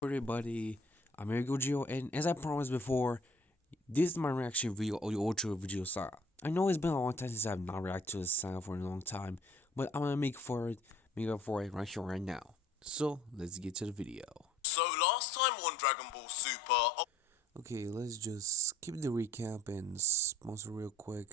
Everybody, I'm Gogito, and as I promised before, this is my reaction video of the Ultra Vegito Saga. I know it's been a long time since I've not reacted to this saga for a long time, but I'm gonna make up for it right here, right now. So let's get to the video. So last time on Dragon Ball Super, Okay, let's just skip the recap and sponsor real quick.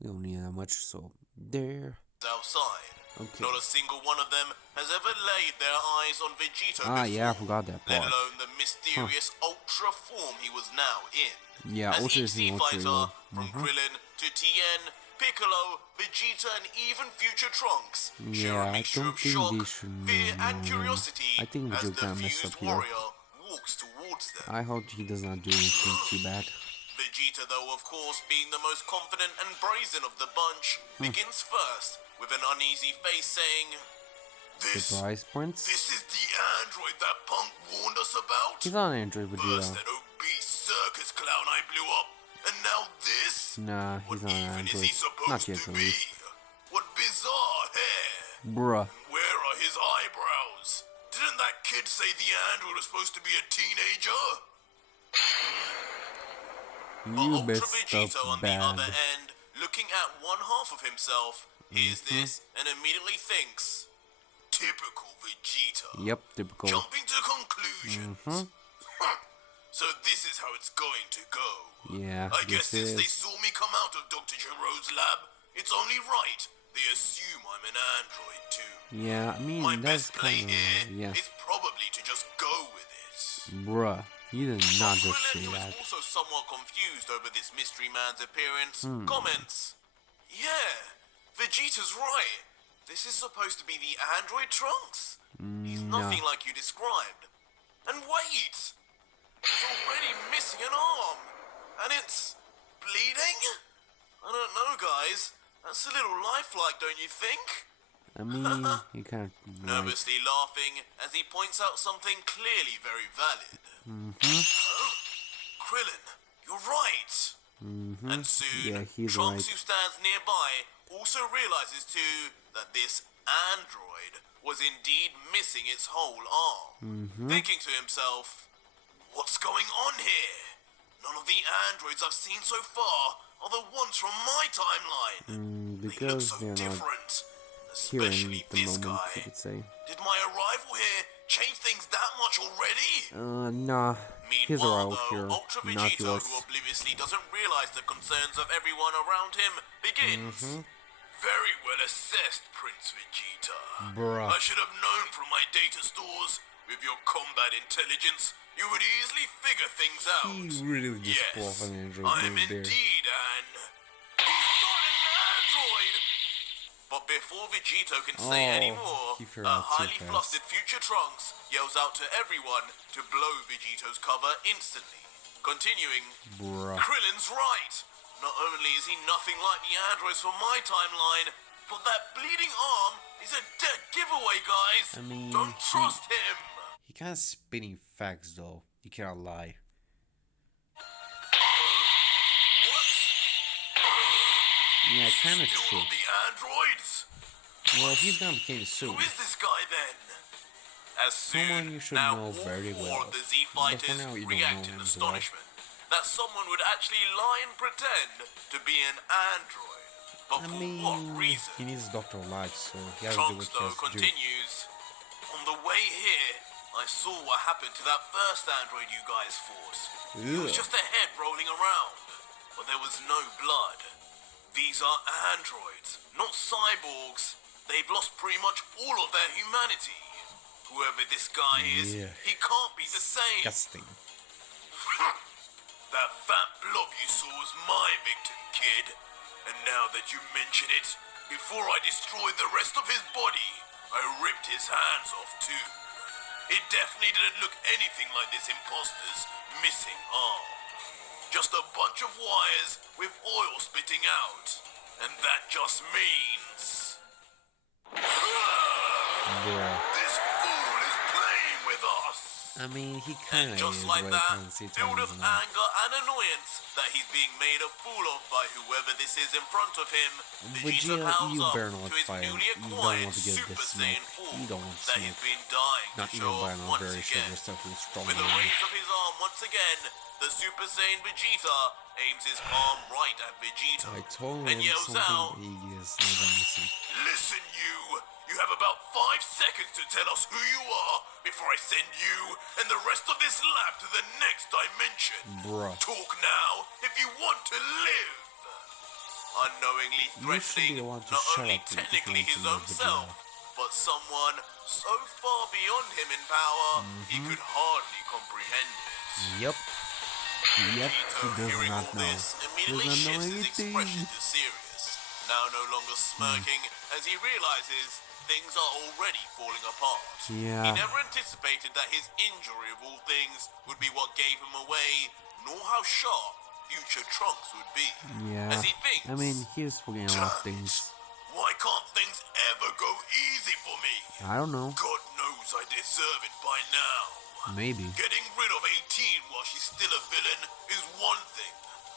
We don't need that much, so there. outside. Okay. Not a single one of them has ever laid their eyes on Vegito before, Yeah, I forgot that let part. alone the mysterious Ultra form he was now in. Yeah, As Ultra each is the Z Ultra. fighter, from Krillin to Tien, Piccolo, Vegeta, and even future Trunks, share Yeah, a I mixture don't of think shock, they should. fear, and curiosity I think as Vegito the kinda messed up fused here. warrior walks towards them. I hope he does not do anything too bad. Vegeta, though, of course, being the most confident and brazen of the bunch, begins first with an uneasy face saying, Surprise, Prince? This is the android that Punk warned us about? He's not an android, First Vegeta. that obese circus clown I blew up, and now this? Nah, What he's not an even is he android. Not supposed yet, to at be? least. What bizarre hair? Bruh. Where are his eyebrows? Didn't that kid say the android was supposed to be a teenager? You Ultra messed up Vegito on the bad. other end, looking at one half of himself, hears this and immediately thinks, typical Vegeta. Yep, typical. Jumping to conclusions. So this is how it's going to go. Yeah, I guess this since they is. saw me come out of Dr. Gero's lab, it's only right they assume I'm an android too. Yeah, I mean, My that's best play kinda. here Yeah. is probably to just go with it. Bruh, you did not just Krillin, say who that. is also somewhat confused over this mystery man's appearance, comments, Yeah, Vegeta's right. This is supposed to be the android Trunks. He's nothing like you described. And wait! He's already missing an arm. And it's bleeding? I don't know, guys. That's a little lifelike, don't you think? I mean, you kind of right. Nervously laughing as he points out something clearly very valid. Krillin, you're right. And soon, Yeah, he's Trunks, right. who stands nearby, also realizes too that this android was indeed missing its whole arm. Thinking to himself, what's going on here? None of the androids I've seen so far are the ones from my timeline. They look Because so they're not different. here in Especially the this moment, guy. you could say. Did my arrival here change things that much already? Nah. His Meanwhile, arrival here, though, Ultra not Vegito, yours. who obliviously doesn't realize the concerns of everyone around him, begins. Very well assessed, Prince Vegeta. Bruh. I should have known from my data stores. With your combat intelligence, you would easily figure things out. He really just pulled off an android I am move there. indeed an... He's not an android! But before Vegito can say any more, he fell a out too highly fast. flustered future Trunks yells out to everyone to blow Vegito's cover instantly. Continuing, Bruh. Krillin's right. Not only is he nothing like the androids from my timeline, but that bleeding arm is a dead giveaway, guys. I mean, Don't trust him. He kind of spitting facts though. You cannot lie. What? Yeah, kind of Still true. not the androids? Well, he's gonna become soon. Who is this guy then? As Someone soon, you should now know all very four well. of the Z But for fighters now, you don't react know in him so well. astonishment that someone would actually lie and pretend to be an android. But I for mean, what reason? he needs Dr. Life, so he has to do what Trunks, he though, has to do. continues. On the way here, I saw what happened to that first android you guys fought. It was Ugh. just a head rolling around, but there was no blood. These are androids, not cyborgs. They've lost pretty much all of their humanity. Whoever this guy is, Yeah. he can't be the same. Disgusting. That fat blob you saw was my victim, kid. And now that you mention it, before I destroyed the rest of his body, I ripped his hands off too. It definitely didn't look anything like this imposter's missing arm. Just a bunch of wires with oil spitting out. And that just means... Bruh. This fool is playing with us! I mean, he And kinda just is, like right? that, Kinda see filled with he's not. anger and annoyance that he's being made a fool of by whoever this is in front of him, Vegeta Vegeta, powers you up better not to his fight. newly You don't acquired want to get Super this smoke. Saiyan You form don't want that smoke. he's been dying to Not show even by off an once very short again. yourself with strong With a man. raise of his arm once again, the Super Saiyan Vegeta aims his palm right at Vegito I told and him yells something, out, but he is not gonna listen. "Listen, you! You have about 5 seconds to tell us who you are before I send you and the rest of this lab to the next dimension. Bruh. Talk now if you want to live." Unknowingly You should be threatening the one to not shut only up if you technically want to his live, own self, Vegeta. but someone so far beyond him in power he could hardly comprehend it. Yep. Yep, he Vegito, does hearing not all know. this, immediately Doesn't know shifts his expression anything. to serious, now no longer smirking as he realizes things are already falling apart. He Yeah. never anticipated that his injury of all things would be what gave him away, nor how sharp future Trunks would be. Yeah. As he thinks, I mean, he's forgetting a lot of "Damn it, things. why can't things ever go easy for me? I don't know. God knows I deserve it by now. Maybe. Getting rid of 18 while she's still a villain is one thing,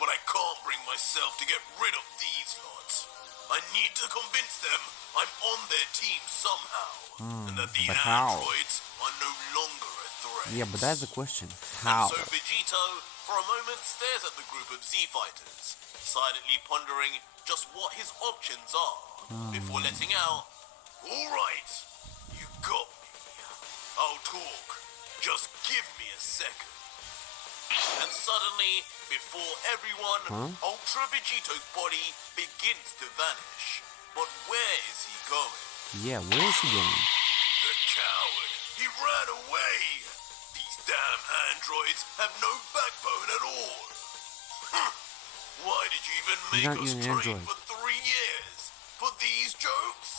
but I can't bring myself to get rid of these lots. I need to convince them I'm on their team somehow, and that the but how? androids are no longer a threat." Yeah, but that's the question. And How? so Vegito, for a moment, stares at the group of Z-Fighters, silently pondering just what his options are, before letting out, "All right, you got me. I'll talk. Just give me a second." And suddenly, before everyone, Ultra Vegito's body begins to vanish. But where is he going? Yeah, where is he going? The coward! He ran away! These damn androids have no backbone at all! Why did you even He's make not us even an train android. for 3 years? For these jokes?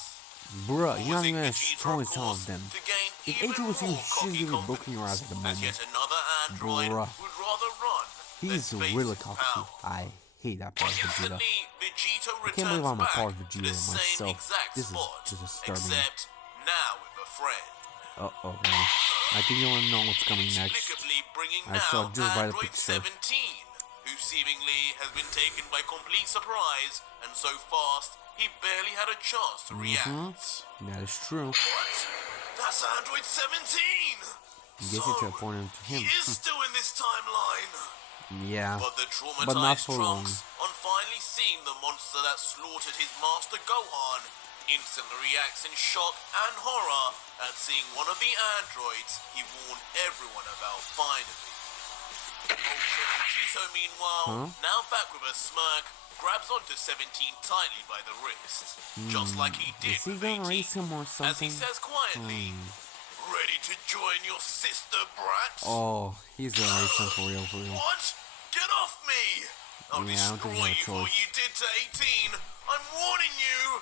Bruh, you're not Causing even Vegeta, destroying of some course, of them. to gain If even Angel was you, more shouldn't cocky you be broken your ass at the confidence, as moment? yet another android Bruh. would rather run He's than face really his cocky. power. I hate that part of Vegeta. Instantly, Vegito I can't believe returns I'm a back part of to Vegeta the same myself. exact This is spot, just disturbing. except now with a friend. Uh-oh. I think you wanna know what's coming next. Inexplicably bringing I now saw just by the Android picture. 17, who seemingly has been taken by complete surprise, and so fast he barely had a chance to react. That is true. What? That's Android 17! Guess So, you teleported him to he him. is still in this timeline. Yeah. But the But not traumatized for long. Trunks, on finally seeing the monster that slaughtered his master Gohan, instantly reacts in shock and horror at seeing one of the androids he warned everyone about finally. Ultra Vegito, meanwhile, now back with a smirk, grabs onto 17 tightly by the wrist, just like he did Is he with gonna 18, race him or as he something? says quietly, "Ready to join your sister, brat?" Oh, he's gonna race him for real, for real. What? Get off me! I'll Yeah, I don't think destroy he you has a for what choice. you did to 18. I'm warning you!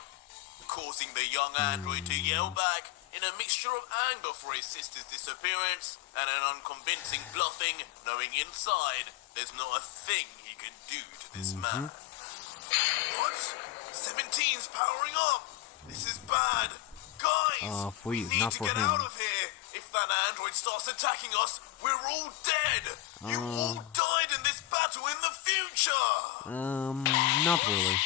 Causing the young android to yell back in a mixture of anger for his sister's disappearance and an unconvincing bluffing, knowing inside there's not a thing he can do to this man. What? 17's powering up! This is bad! Guys! For we you, need not to for get him. out of here! If that android starts attacking us, we're all dead! You all died in this battle in the future! Not really.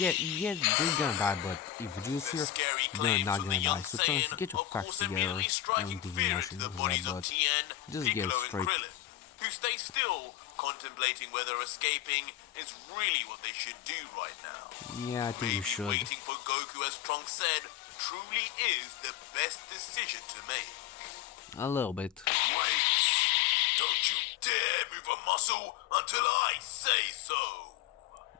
Yeah, they're gonna die, but if Vegeta's The here, scary they're claims not from gonna the die. young So Trunks, Saiyan, get your of facts course, together. immediately I striking don't think fear you into the should bodies that, of but Tien, just get Piccolo, and straight. Krillin, who stay still, contemplating whether escaping is really what they should do right now. Yeah, I think Maybe you should. waiting for Goku, as Trunks said, truly is the best decision to make. A little bit. Wait! Don't you dare move a muscle until I say so!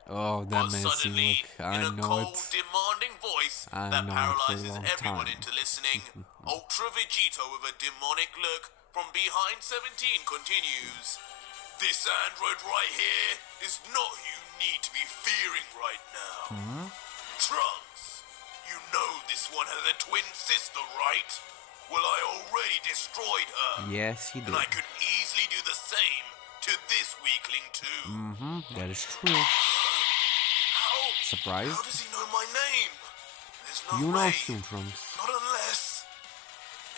Oh, that But menacing suddenly, look. I in a know cold, it. demanding voice I that know it for a paralyzes long everyone time. into listening, Ultra Vegito with a demonic look from behind 17 continues. This android right here is not who you need to be fearing right now. Trunks, you know this one has a twin sister, right? Well, I already destroyed her. Yes, he did. And I could easily do the same to this weakling too. That is true. How? Surprised? How does he know my name? There's no You know way. soon, Trunks. Not unless.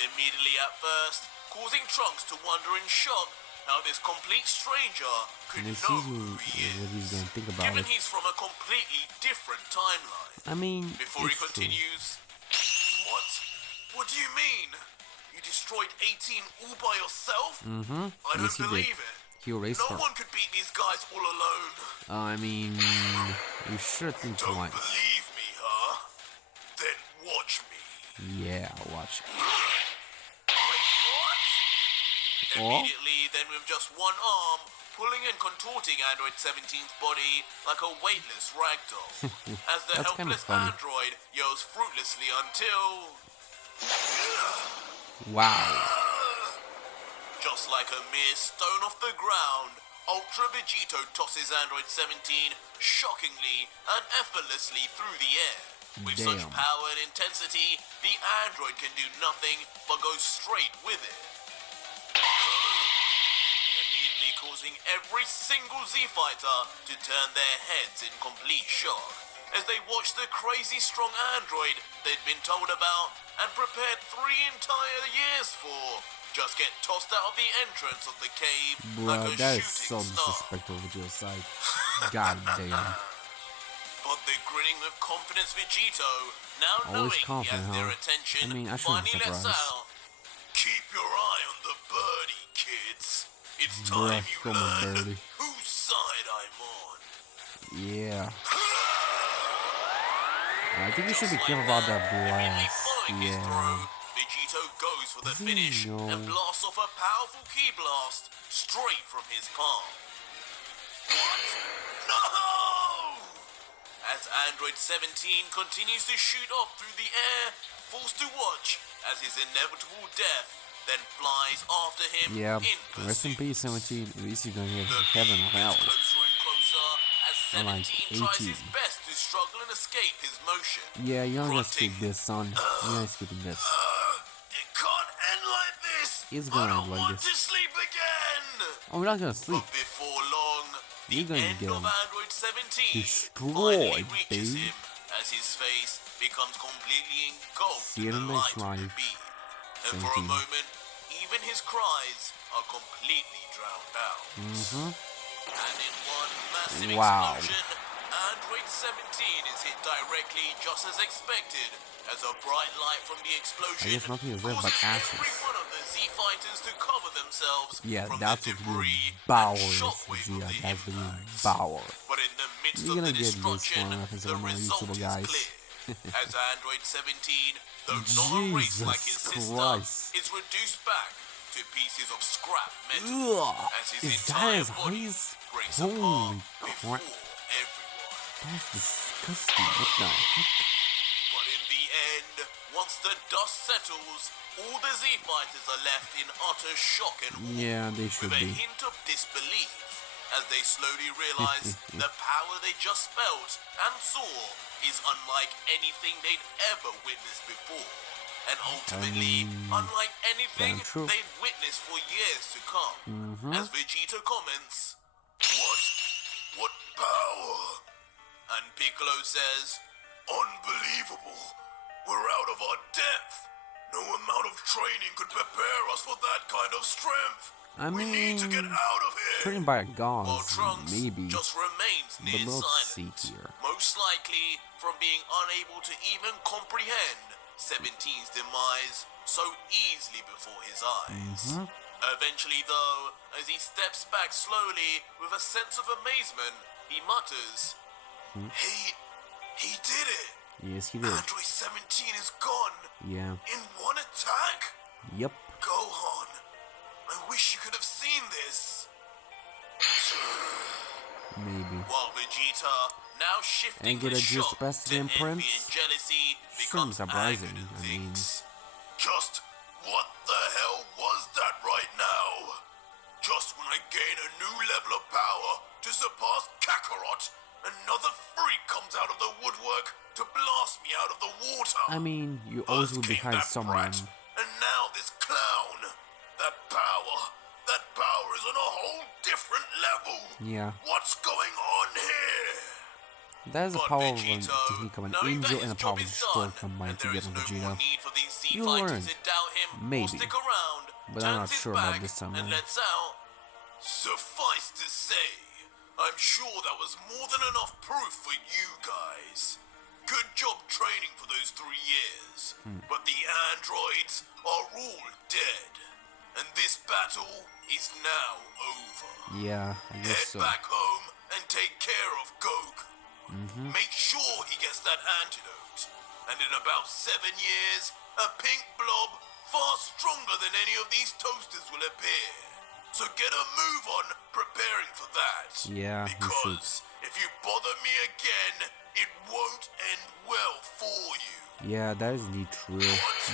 Immediately at first, causing Trunks to wonder in shock how this complete stranger could And know see who he what he's is, gonna think about given it. he's from a completely different timeline. I mean, Before he it's true. continues, what? What do you mean? You destroyed 18 all by yourself? Mm-hmm. I Yes, don't he did. believe it. He erased No her. one could beat these guys all alone. I mean, you should think Don't twice. believe me, huh? Then watch me. Yeah, watch. Wait, what? Oh? Immediately, then with just one arm, pulling and contorting Android 17's body like a weightless ragdoll, as the That's kinda helpless funny. android yells fruitlessly until... Wow. Just like a mere stone off the ground, Ultra Vegito tosses Android 17 shockingly and effortlessly through the air. With such Damn. power and intensity, the android can do nothing but go straight with it. Immediately causing every single Z-Fighter to turn their heads in complete shock as they watch the crazy strong android they'd been told about and prepared 3 entire years for just get tossed out of the entrance of the cave like Bruh, a that is so shooting star. disrespectful with your side. God damn. But the grinning with confidence Vegito, now Always knowing he confident, has their huh? attention, I mean, I shouldn't be finally lets surprised. out. Keep your eye on the birdie, kids. It's Bruh, time you come on, learn birdie. whose side I'm on. Yeah. I think you should be Just careful like about that immediately blast. following his Yeah. throw, Vegito goes for the Does he finish know? and blasts off a powerful key blast straight from his palm. What? No! As Android 17 continues to shoot off through the air, forced to watch as his inevitable death then flies after him Yeah. in Rest in pursuit. peace, 17. At least you're gonna get The heaven or beam hell. gets closer and closer as Or like 17 tries 18. his best to struggle and escape his motion. Yeah, you're not gonna grunting, skip this, son. You're not skipping this. It can't end like this. It's I gonna don't end like want this. to sleep again. Oh, we're not gonna sleep. But before long, the You're gonna end get of him Android 17 destroyed, finally reaches babe. him as his face becomes completely engulfed See you in in the the next light of the life. beam. And for a 17. moment, even his cries are completely drowned out. Mm-hmm. And in one massive Wow. explosion, Android 17 is hit directly just as expected, as a bright light from the explosion I guess nothing is left but causes ashes. every one of the Z-Fighters to cover themselves Yeah, from that's the what debris you and Bauer shockwave is. of Yeah, the that's what you impacts. Bauer. But in the midst You're of gonna the get this destruction, one reference the on my result YouTube, is guys. clear. As Android 17, though not erased like his Jesus sister, Christ. is reduced back to pieces of scrap metal. Ugh, As his is that entire his body eyes? breaks Holy apart crap. before everyone. That's disgusting. What the heck? But in the end, once the dust settles, all the Z-Fighters are left in utter shock and awe, Yeah, they should with a be. hint of disbelief, as they slowly realize the power they just felt and saw is unlike anything they'd ever witnessed before, and ultimately unlike anything true. they'd witnessed for years to come. As Vegeta comments, "What? What power?" And Piccolo says, "Unbelievable. We're out of our depth. No amount of training could prepare us for that kind of strength. I We need to get mean, out of here." trained by a While god, Trunks maybe. just remains But near let's see silent, here. most likely from being unable to even comprehend 17's demise so easily before his eyes. Eventually, though, as he steps back slowly with a sense of amazement, he mutters, He did it! Yes, he did. Android 17 is gone! Yeah. In one attack? Yep. Gohan, I wish you could have seen this. Maybe. While Vegeta, now shifting And get his a juice shock best to envy imprints? and jealousy, Shouldn't becomes surprising, angered and I mean. thinks, just what the hell was that right now? Just when I gain a new level of power to surpass Kakarot, another freak comes out of the woodwork to blast me out of the water. I mean, you always First will came behind that someone. brat, and now this clown. That power is on a whole different level. Yeah. What's going on here? That is the But power of a Vegito, technique of an knowing that angel his and a power job of a is storm done, combined and there is together, no more Vegeta. need for these You Z-Fighters learned. to doubt him or Maybe. stick around, but I'm not turns his sure about back, this time and around. lets out. Suffice to say, I'm sure that was more than enough proof for you guys. Good job training for those 3 years, but the androids are all dead, and this battle is now over. Yeah, I guess Head so. back home and take care of Goku. Make sure he gets that antidote, and in about 7 years, a pink blob far stronger than any of these toasters will appear. So get a move on preparing for that. Yeah, you should. Because if you bother me again, it won't end well for you. Yeah, that is indeed true.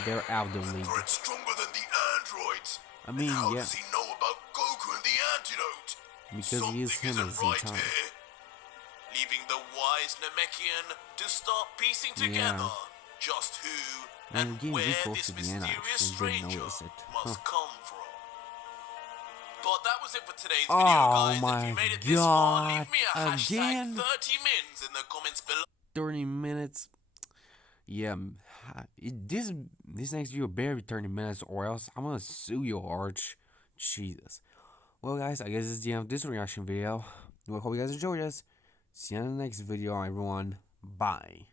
They're out of the league. Threat stronger than the androids. I mean, and how yeah, does he know about Goku and the antidote? because he is Something him at isn't the same right time. here. Leaving the wise Namekian to start piecing Yeah. together just who Man, we're and getting really where close this to the end, mysterious actually, didn't stranger notice it. must Huh. come from. But that was it for today's video, guys. Oh If you my made it this far, god! leave me a Again? hashtag 30mins in the comments below. 30 minutes? Yeah, this next video better be 30 minutes or else I'm gonna sue your arch. Jesus. Well guys, I guess this is the end of this reaction video. Well, hope you guys enjoyed this. See you in the next video, everyone. Bye.